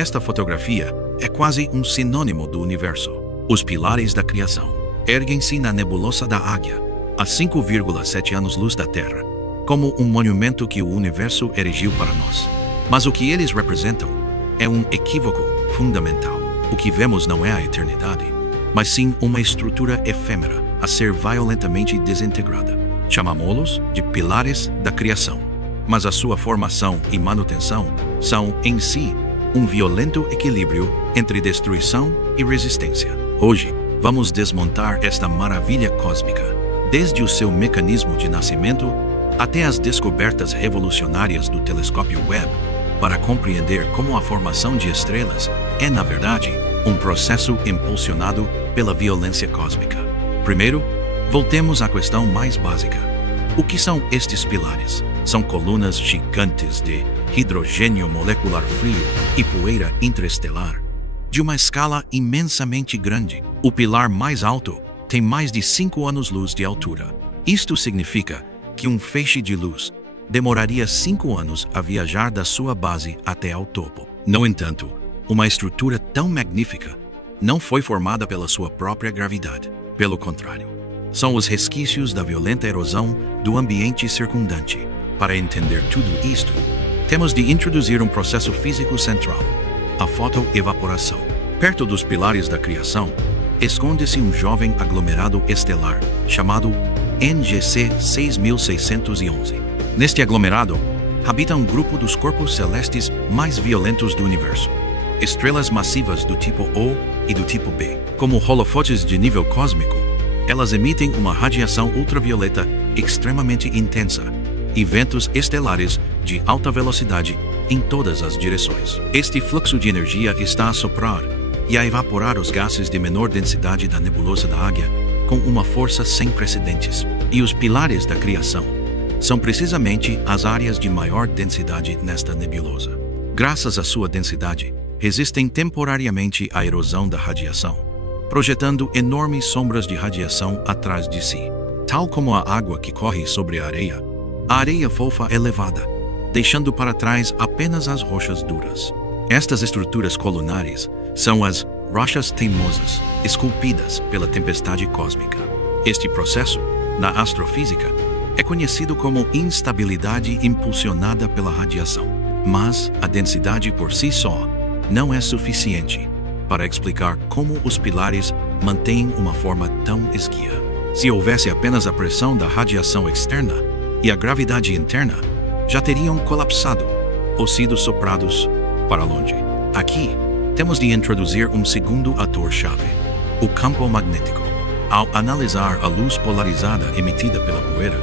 Esta fotografia é quase um sinônimo do universo. Os pilares da criação erguem-se na nebulosa da Águia, a 5,7 anos-luz da Terra, como um monumento que o universo erigiu para nós. Mas o que eles representam é um equívoco fundamental. O que vemos não é a eternidade, mas sim uma estrutura efêmera a ser violentamente desintegrada. Chamamos-los de pilares da criação, mas a sua formação e manutenção são, em si, um violento equilíbrio entre destruição e resistência. Hoje, vamos desmontar esta maravilha cósmica, desde o seu mecanismo de nascimento até as descobertas revolucionárias do telescópio Webb, para compreender como a formação de estrelas é, na verdade, um processo impulsionado pela violência cósmica. Primeiro, voltemos à questão mais básica. O que são estes pilares? São colunas gigantes de hidrogênio molecular frio e poeira interestelar, de uma escala imensamente grande. O pilar mais alto tem mais de 5 anos-luz de altura. Isto significa que um feixe de luz demoraria 5 anos a viajar da sua base até ao topo. No entanto, uma estrutura tão magnífica não foi formada pela sua própria gravidade. Pelo contrário, são os resquícios da violenta erosão do ambiente circundante. Para entender tudo isto, temos de introduzir um processo físico central, a fotoevaporação. Perto dos pilares da criação, esconde-se um jovem aglomerado estelar chamado NGC 6611. Neste aglomerado, habita um grupo dos corpos celestes mais violentos do universo, estrelas massivas do tipo O e do tipo B. Como holofotes de nível cósmico, elas emitem uma radiação ultravioleta extremamente intensa e ventos estelares de alta velocidade em todas as direções. Este fluxo de energia está a soprar e a evaporar os gases de menor densidade da nebulosa da Águia com uma força sem precedentes. E os pilares da criação são precisamente as áreas de maior densidade nesta nebulosa. Graças à sua densidade, resistem temporariamente à erosão da radiação, projetando enormes sombras de radiação atrás de si. Tal como a água que corre sobre a areia fofa é levada, deixando para trás apenas as rochas duras. Estas estruturas colunares são as rochas teimosas, esculpidas pela tempestade cósmica. Este processo, na astrofísica, é conhecido como instabilidade impulsionada pela radiação. Mas a densidade por si só não é suficiente para explicar como os pilares mantêm uma forma tão esguia. Se houvesse apenas a pressão da radiação externa e a gravidade interna, já teriam colapsado ou sido soprados para longe. Aqui, temos de introduzir um segundo ator-chave, o campo magnético. Ao analisar a luz polarizada emitida pela poeira,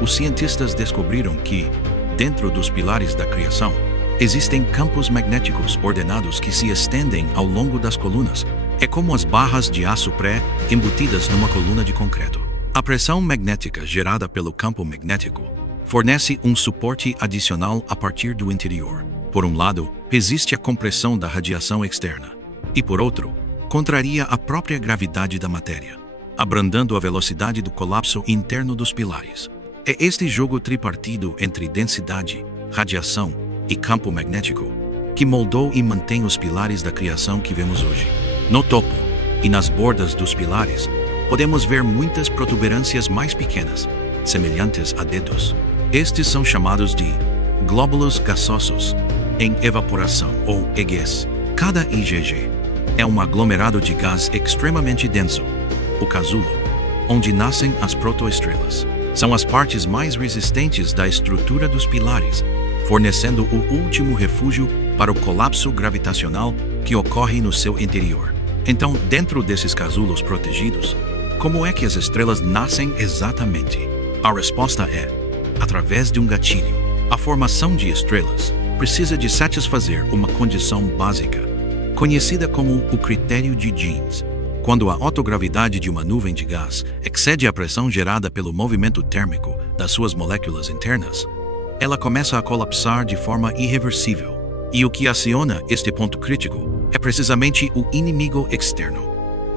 os cientistas descobriram que, dentro dos pilares da criação, existem campos magnéticos ordenados que se estendem ao longo das colunas. É como as barras de aço pré embutidas numa coluna de concreto. A pressão magnética gerada pelo campo magnético fornece um suporte adicional a partir do interior. Por um lado, resiste à compressão da radiação externa, e por outro, contraria a própria gravidade da matéria, abrandando a velocidade do colapso interno dos pilares. É este jogo tripartido entre densidade, radiação e campo magnético que moldou e mantém os pilares da criação que vemos hoje. No topo e nas bordas dos pilares, podemos ver muitas protuberâncias mais pequenas, semelhantes a dedos. Estes são chamados de glóbulos gasosos em evaporação ou EGs. Cada IgG é um aglomerado de gás extremamente denso, o casulo, onde nascem as protoestrelas. São as partes mais resistentes da estrutura dos pilares, fornecendo o último refúgio para o colapso gravitacional que ocorre no seu interior. Então, dentro desses casulos protegidos, como é que as estrelas nascem exatamente? A resposta é, através de um gatilho. A formação de estrelas precisa de satisfazer uma condição básica, conhecida como o critério de Jeans. Quando a autogravidade de uma nuvem de gás excede a pressão gerada pelo movimento térmico das suas moléculas internas, ela começa a colapsar de forma irreversível. E o que aciona este ponto crítico é precisamente o inimigo externo,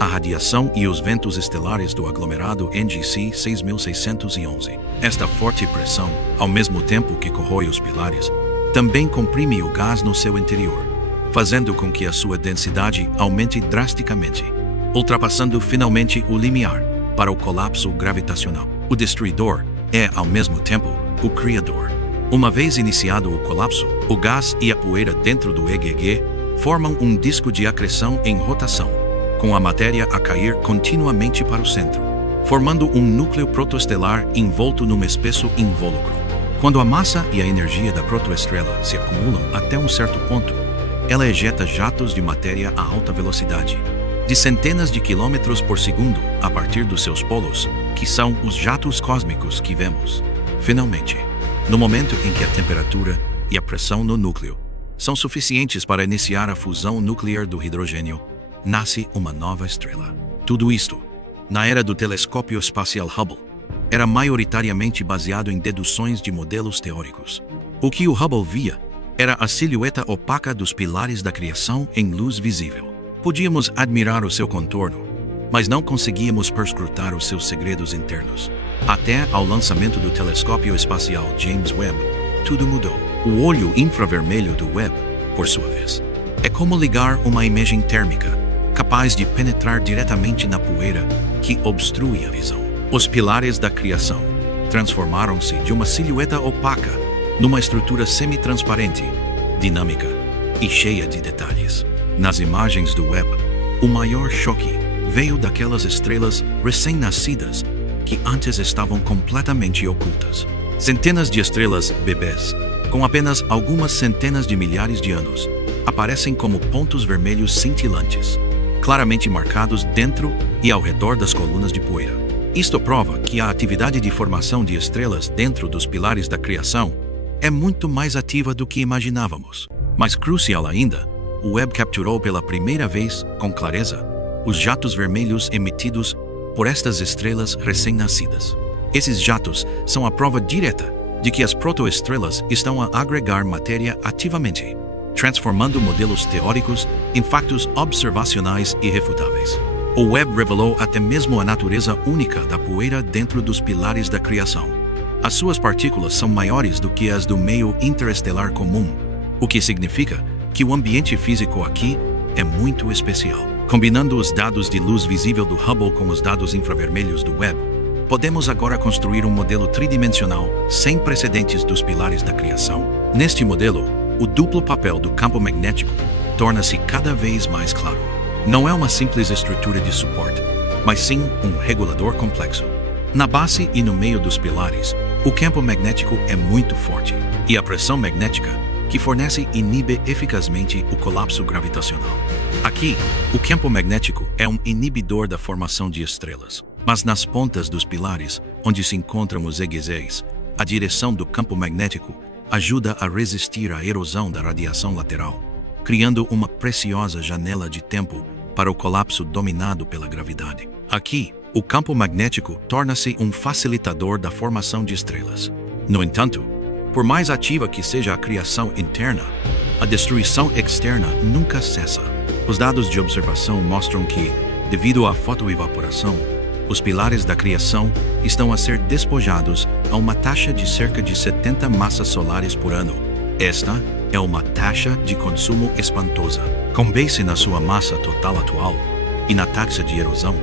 a radiação e os ventos estelares do aglomerado NGC 6611. Esta forte pressão, ao mesmo tempo que corrói os pilares, também comprime o gás no seu interior, fazendo com que a sua densidade aumente drasticamente, ultrapassando finalmente o limiar para o colapso gravitacional. O destruidor é, ao mesmo tempo, o criador. Uma vez iniciado o colapso, o gás e a poeira dentro do EGG formam um disco de acreção em rotação, com a matéria a cair continuamente para o centro, formando um núcleo protoestelar envolto num espesso invólucro. Quando a massa e a energia da protoestrela se acumulam até um certo ponto, ela ejeta jatos de matéria a alta velocidade, de centenas de quilômetros por segundo a partir dos seus polos, que são os jatos cósmicos que vemos. Finalmente, no momento em que a temperatura e a pressão no núcleo são suficientes para iniciar a fusão nuclear do hidrogênio, nasce uma nova estrela. Tudo isto, na era do telescópio espacial Hubble, era maioritariamente baseado em deduções de modelos teóricos. O que o Hubble via era a silhueta opaca dos pilares da criação em luz visível. Podíamos admirar o seu contorno, mas não conseguíamos perscrutar os seus segredos internos. Até ao lançamento do telescópio espacial James Webb, tudo mudou. O olho infravermelho do Webb, por sua vez, é como ligar uma imagem térmica, capaz de penetrar diretamente na poeira que obstrui a visão. Os pilares da criação transformaram-se de uma silhueta opaca numa estrutura semi-transparente, dinâmica e cheia de detalhes. Nas imagens do Webb, o maior choque veio daquelas estrelas recém-nascidas que antes estavam completamente ocultas. Centenas de estrelas bebês, com apenas algumas centenas de milhares de anos, aparecem como pontos vermelhos cintilantes, claramente marcados dentro e ao redor das colunas de poeira. Isto prova que a atividade de formação de estrelas dentro dos pilares da criação é muito mais ativa do que imaginávamos. Mais crucial ainda, o Webb capturou pela primeira vez, com clareza, os jatos vermelhos emitidos por estas estrelas recém-nascidas. Esses jatos são a prova direta de que as protoestrelas estão a agregar matéria ativamente, transformando modelos teóricos em fatos observacionais irrefutáveis. O Webb revelou até mesmo a natureza única da poeira dentro dos pilares da criação. As suas partículas são maiores do que as do meio interestelar comum, o que significa que o ambiente físico aqui é muito especial. Combinando os dados de luz visível do Hubble com os dados infravermelhos do Webb, podemos agora construir um modelo tridimensional sem precedentes dos pilares da criação. Neste modelo, o duplo papel do campo magnético torna-se cada vez mais claro. Não é uma simples estrutura de suporte, mas sim um regulador complexo. Na base e no meio dos pilares, o campo magnético é muito forte, e a pressão magnética que fornece inibe eficazmente o colapso gravitacional. Aqui, o campo magnético é um inibidor da formação de estrelas. Mas nas pontas dos pilares, onde se encontram os EGZs, a direção do campo magnético ajuda a resistir à erosão da radiação lateral, criando uma preciosa janela de tempo para o colapso dominado pela gravidade. Aqui, o campo magnético torna-se um facilitador da formação de estrelas. No entanto, por mais ativa que seja a criação interna, a destruição externa nunca cessa. Os dados de observação mostram que, devido à fotoevaporação, os pilares da criação estão a ser despojados a uma taxa de cerca de 70 massas solares por ano. Esta é uma taxa de consumo espantosa. Com base na sua massa total atual e na taxa de erosão,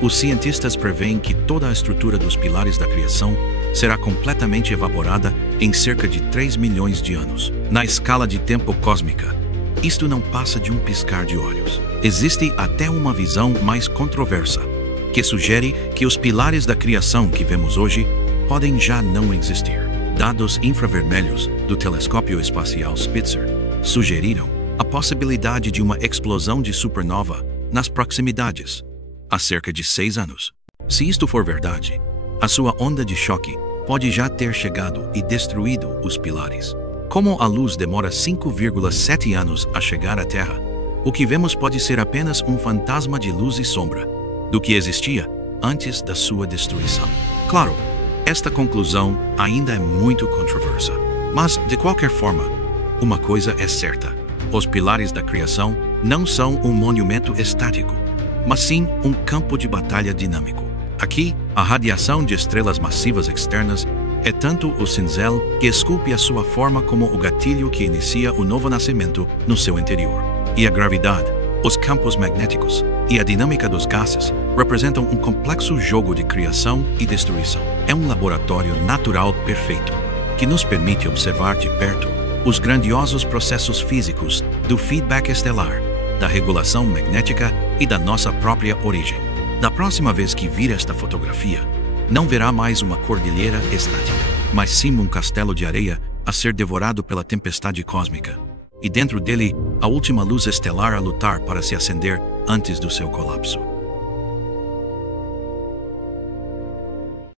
os cientistas preveem que toda a estrutura dos pilares da criação será completamente evaporada em cerca de 3 milhões de anos. Na escala de tempo cósmica, isto não passa de um piscar de olhos. Existe até uma visão mais controversa, que sugere que os pilares da criação que vemos hoje podem já não existir. Dados infravermelhos do telescópio espacial Spitzer sugeriram a possibilidade de uma explosão de supernova nas proximidades, há cerca de 6 anos. Se isto for verdade, a sua onda de choque pode já ter chegado e destruído os pilares. Como a luz demora 5,7 anos a chegar à Terra, o que vemos pode ser apenas um fantasma de luz e sombra do que existia antes da sua destruição. Claro, esta conclusão ainda é muito controversa, mas, de qualquer forma, uma coisa é certa: os pilares da criação não são um monumento estático, mas sim um campo de batalha dinâmico. Aqui, a radiação de estrelas massivas externas é tanto o cincel que esculpe a sua forma como o gatilho que inicia o novo nascimento no seu interior. E a gravidade, os campos magnéticos e a dinâmica dos gases representam um complexo jogo de criação e destruição. É um laboratório natural perfeito, que nos permite observar de perto os grandiosos processos físicos do feedback estelar, da regulação magnética e da nossa própria origem. Da próxima vez que vir esta fotografia, não verá mais uma cordilheira estática, mas sim um castelo de areia a ser devorado pela tempestade cósmica, e dentro dele a última luz estelar a lutar para se acender antes do seu colapso.